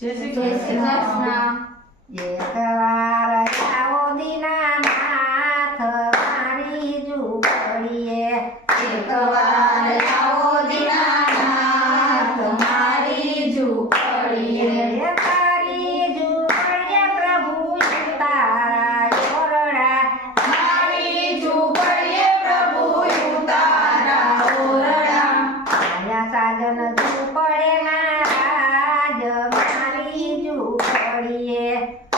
જય શ્રી કૃષ્ણ. એકવાર આવો દીનાનાથ મારી ઝૂંપડીએ. એકવાર આવો દીનાનાથ મારી ઝૂંપડીએ. તારી ઝૂંપડીએ પ્રભુ તારા ઓરડા. મારી ઝૂંપડીએ પ્રભુ તારા ઓરડા. આયા સાજન ઝૂંપડેના રાજ મારી ઝૂંપડીએ.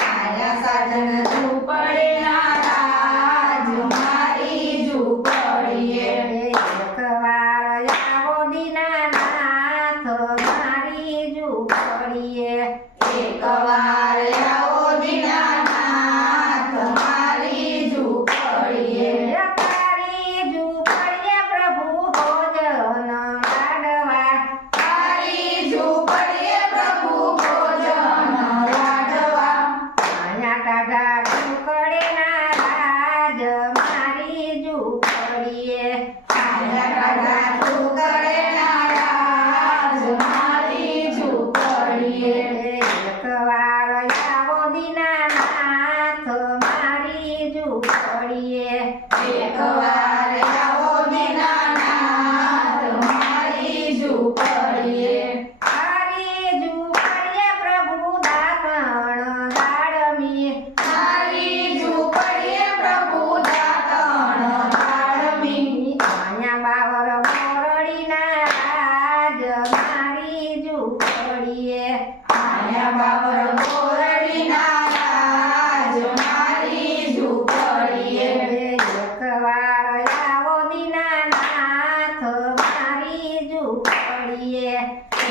આયા સાજન ઝૂંપડીના રાજ મારી ઝૂંપડીએ. એકવાર આવો દીનાનાથ મારી ઝૂંપડીએ. એકવાર આવો દીનાનાથ મારી ઝૂંપડીએ. તારી ઝૂંપડીએ પ્રભુ ભોજન લાડવા. મારી ઝૂંપડીએ પ્રભુ ભોજન લાડવા. આયા ટાઢા ઝૂંપડીના રાજ મારી ઝૂંપડીએ. આયા ટાઢા ઝૂંપડીના રાજ મારી ઝૂંપડીએ. એકવાર આવો દીનાનાથ મારી ઝૂંપડીએ. એકવાર આવો દીનાનાથ મારી ઝૂંપડીએ. તારી ઝૂંપડીએ પ્રભુ દાતણ દાડમી. મારી ઝૂંપડીએ પ્રભુ દાતણ તાળમી. આયા બાવર મોરડીના રાજ મારી ઝૂંપડીએ. આયા બાબર મોરડીના રાજ મારી ઝૂંપડીએ. એકવાર આવો દીનાનાથ મારી ઝૂંપડીએ.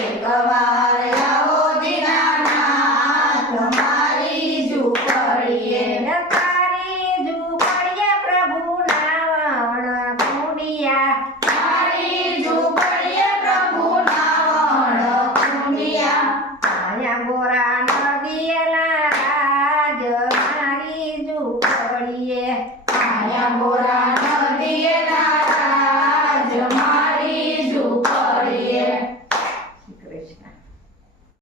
એકવાર આવો દીનાનાથ મારી ઝૂંપડીએ. તારી ઝૂંપડીએ પ્રભુ નાવણ કુંડિયા. મારી ઝૂંપડીએ પ્રભુ નાવણ કુંડિયા. આયા ગોરા